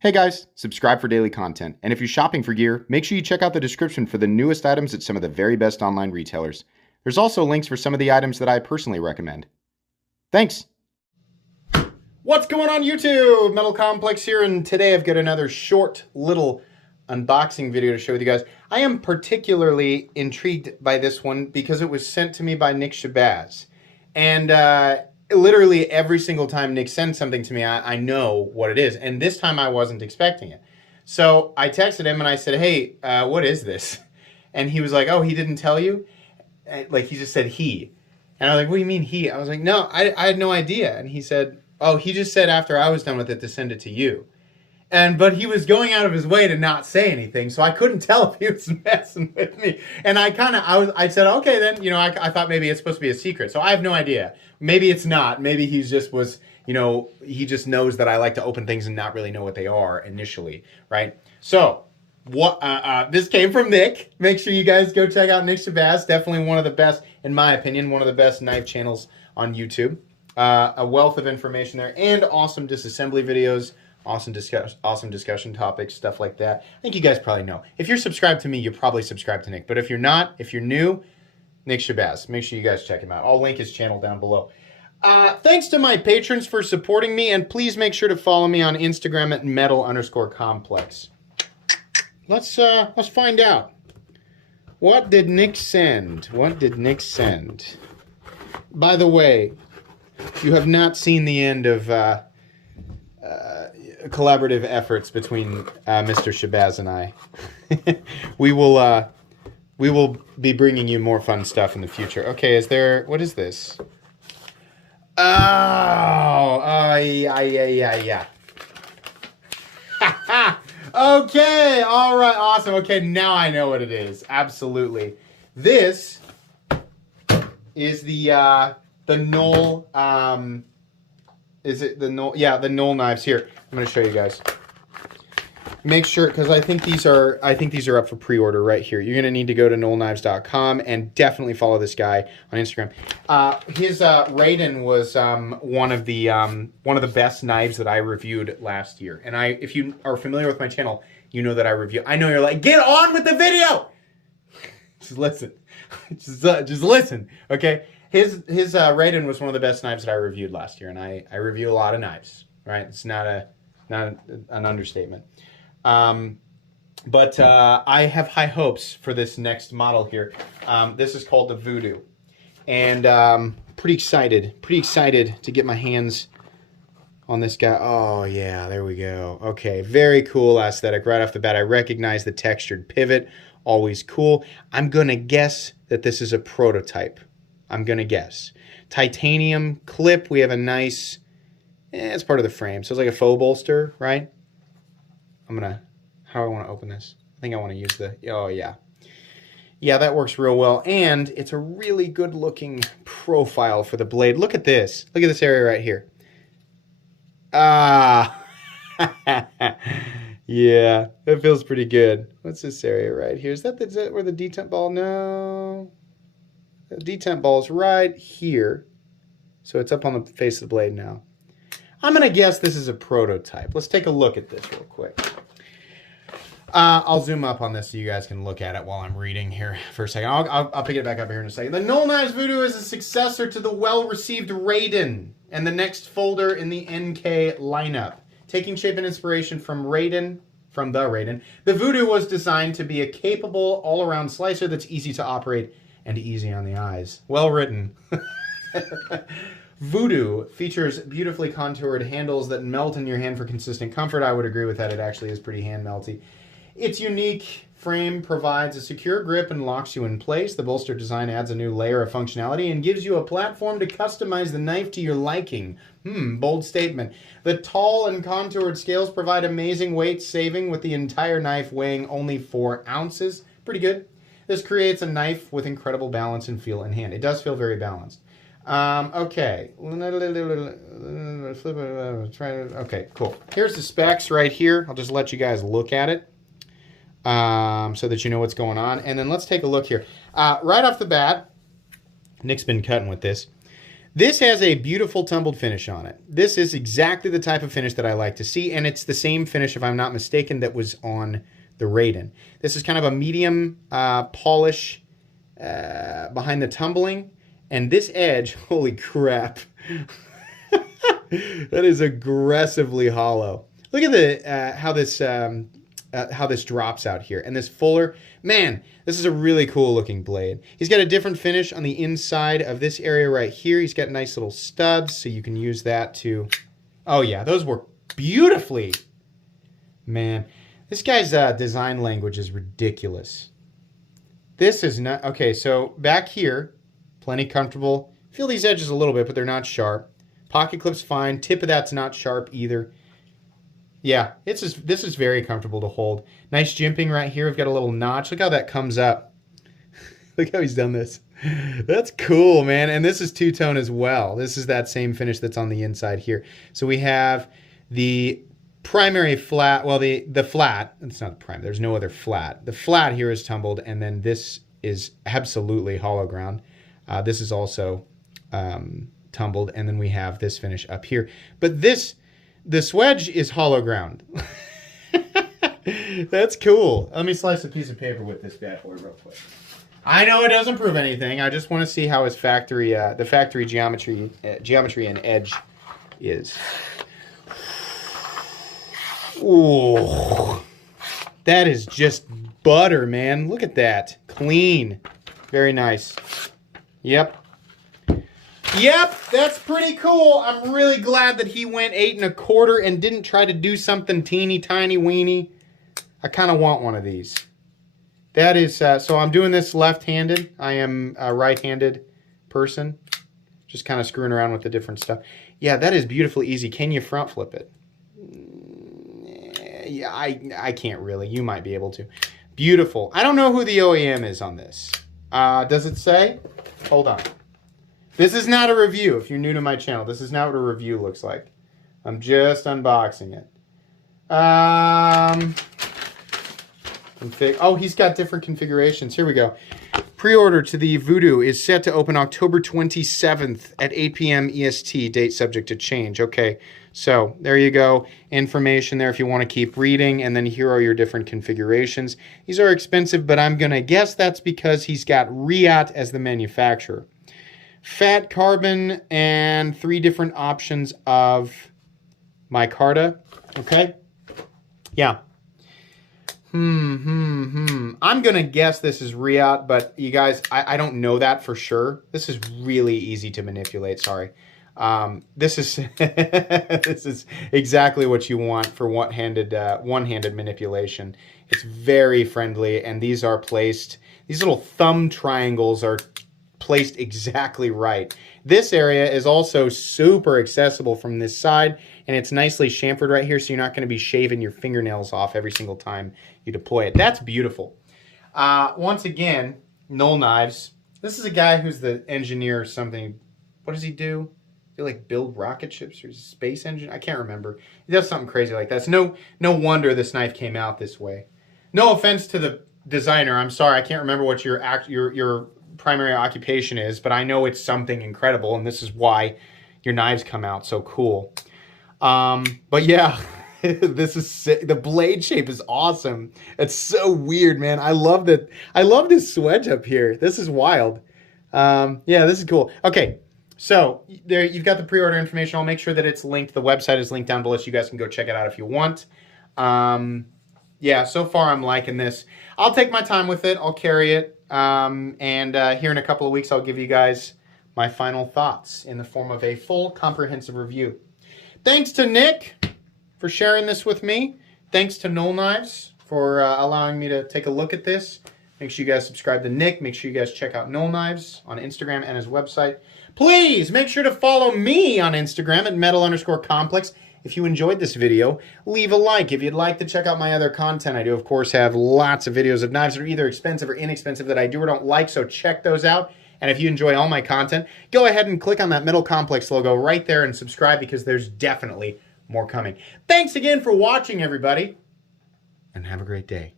Hey guys, subscribe for daily content. And if you're shopping for gear, make sure you check out the description for the newest items at some of the very best online retailers. There's also links for some of the items that I personally recommend. Thanks! What's going on YouTube? Metal Complex here, and today I've got another short little unboxing video to share with you guys. I am particularly intrigued by this one because it was sent to me by Nick Shabazz. And literally every single time Nick sends something to me, I know what it is. And this time I wasn't expecting it. So I texted him and I said, hey, what is this? And he was like, oh, he didn't tell you? Like, he just said he. And I was like, what do you mean he? I was like, no, I had no idea. And he said, oh, he just said after I was done with it to send it to you. But he was going out of his way to not say anything, so I couldn't tell if he was messing with me. And I said, okay, then, I thought maybe it's supposed to be a secret. So I have no idea. Maybe it's not. Maybe he just was, he just knows that I like to open things and not really know what they are initially, right? So this came from Nick. Make sure you guys go check out Nick Shabazz. Definitely one of the best, in my opinion, one of the best knife channels on YouTube. A wealth of information there and awesome disassembly videos. Awesome discussion topics, stuff like that. I think you guys probably know. If you're subscribed to me, you're probably subscribed to Nick. But if you're not, if you're new, Nick Shabazz. Make sure you guys check him out. I'll link his channel down below. Thanks to my patrons for supporting me, and please make sure to follow me on Instagram at metal_complex. Let's find out. What did Nick send? What did Nick send? By the way, you have not seen the end of collaborative efforts between Mr. Shabazz and I. we will be bringing you more fun stuff in the future. Okay, what is this? Yeah. Okay, all right, awesome. Okay, now I know what it is. Absolutely. This is the Null, is it the Null? Yeah, the Null knives. Here, I'm going to show you guys. Make sure, because I think these are up for pre-order right here. You're going to need to go to nullknives.com and definitely follow this guy on Instagram. His Raiden was one of the best knives that I reviewed last year. And if you are familiar with my channel, you know that I know you're like, get on with the video. Just listen, just listen, okay? His Raiden was one of the best knives that I reviewed last year, and I review a lot of knives, right? It's not an understatement. But I have high hopes for this next model here. This is called the Vodoo, and pretty excited to get my hands on this guy. Oh yeah, there we go. Okay, very cool aesthetic right off the bat. I recognize the textured pivot, always cool. I'm gonna guess that this is a prototype. I'm going to guess. Titanium clip. We have a nice, it's part of the frame. So it's like a faux bolster, right? How do I want to open this? I think I want to use oh yeah. Yeah, that works real well. And it's a really good looking profile for the blade. Look at this. Look at this area right here. Yeah, that feels pretty good. What's this area right here? Is that where the detent ball? No. The detent ball is right here. So it's up on the face of the blade now. I'm going to guess this is a prototype. Let's take a look at this real quick. I'll zoom up on this so you guys can look at it while I'm reading here for a second. I'll pick it back up here in a second. The Null Knives Vodoo is a successor to the well-received Raiden and the next folder in the NK lineup. Taking shape and inspiration from the Raiden, the Vodoo was designed to be a capable all-around slicer that's easy to operate and easy on the eyes. Well written. Vodoo features beautifully contoured handles that melt in your hand for consistent comfort. I would agree with that. It actually is pretty hand melty. Its unique frame provides a secure grip and locks you in place. The bolster design adds a new layer of functionality and gives you a platform to customize the knife to your liking. Bold statement. The tall and contoured scales provide amazing weight saving, with the entire knife weighing only 4 ounces. Pretty good. This creates a knife with incredible balance and feel in hand. It does feel very balanced. Okay. Okay, cool. Here's the specs right here. I'll just let you guys look at it so that you know what's going on. And then let's take a look here. Right off the bat, Nick's been cutting with this. This has a beautiful tumbled finish on it. This is exactly the type of finish that I like to see, and it's the same finish, if I'm not mistaken, that was on the Raiden. This is kind of a medium polish behind the tumbling, and this edge, holy crap, that is aggressively hollow. Look at the how this drops out here, and this fuller. Man, this is a really cool looking blade. He's got a different finish on the inside of this area right here. He's got nice little studs, so you can use that to... Oh yeah, those work beautifully. Man, this guy's design language is ridiculous. This is not... Okay, so back here, plenty comfortable. Feel these edges a little bit, but they're not sharp. Pocket clip's fine. Tip of that's not sharp either. Yeah, this is very comfortable to hold. Nice jimping right here. We've got a little notch. Look how that comes up. Look how he's done this. That's cool, man. And this is two-tone as well. This is that same finish that's on the inside here. So we have the primary flat. Well, the flat. It's not the prime. There's no other flat. The flat here is tumbled, and then this is absolutely hollow ground. This is also tumbled, and then we have this finish up here. But this wedge is hollow ground. That's cool. Let me slice a piece of paper with this bad boy real quick. I know it doesn't prove anything. I just want to see how his factory, the factory geometry and edge is. Ooh, that is just butter, man. Look at that. Clean. Very nice. Yep. Yep, that's pretty cool. I'm really glad that he went 8 1/4 and didn't try to do something teeny tiny weeny. I kind of want one of these. That is, so I'm doing this left-handed. I am a right-handed person. Just kind of screwing around with the different stuff. Yeah, that is beautifully easy. Can you front flip it? Yeah, I can't really. You might be able to. Beautiful. I don't know who the OEM is on this. Does it say? Hold on. This is not a review. If you're new to my channel, this is not what a review looks like. I'm just unboxing it. Oh, he's got different configurations. Here we go. Pre-order to the Vodoo is set to open October 27th at 8 p.m. EST. Date subject to change. Okay, so there you go. Information there if you want to keep reading. And then here are your different configurations. These are expensive, but I'm going to guess that's because he's got Riot as the manufacturer. Fat carbon and 3 different options of micarta. Okay? Yeah. I'm going to guess this is Riot, but you guys, I don't know that for sure. This is really easy to manipulate. Sorry. This is this is exactly what you want for one-handed manipulation. It's very friendly, and these are placed, these little thumb triangles are placed exactly right. This area is also super accessible from this side, and it's nicely chamfered right here, so you're not going to be shaving your fingernails off every single time you deploy it. That's beautiful. Once again, Null Knives. This is a guy who's the engineer or something. What does he do? He like build rocket ships or space engine? I can't remember. He does something crazy like that. So no wonder this knife came out this way. No offense to the designer. I'm sorry. I can't remember what your primary occupation is, but I know it's something incredible, and this is why your knives come out so cool. But yeah, this is sick. The blade shape is awesome. It's so weird, man. I love that. I love this swedge up here. This is wild. Yeah, this is cool. Okay, so there you've got the pre-order information. I'll make sure that it's linked. The website is linked down below, so you guys can go check it out if you want. Yeah, so far I'm liking this. I'll take my time with it. I'll carry it. And here in a couple of weeks, I'll give you guys my final thoughts in the form of a full comprehensive review. Thanks to Nick for sharing this with me. Thanks to Null Knives for allowing me to take a look at this. Make sure you guys subscribe to Nick. Make sure you guys check out Null Knives on Instagram and his website. Please make sure to follow me on Instagram at metal_complex. If you enjoyed this video, leave a like. If you'd like to check out my other content, I do, of course, have lots of videos of knives that are either expensive or inexpensive that I do or don't like, so check those out. And if you enjoy all my content, go ahead and click on that Metal Complex logo right there and subscribe, because there's definitely more coming. Thanks again for watching, everybody, and have a great day.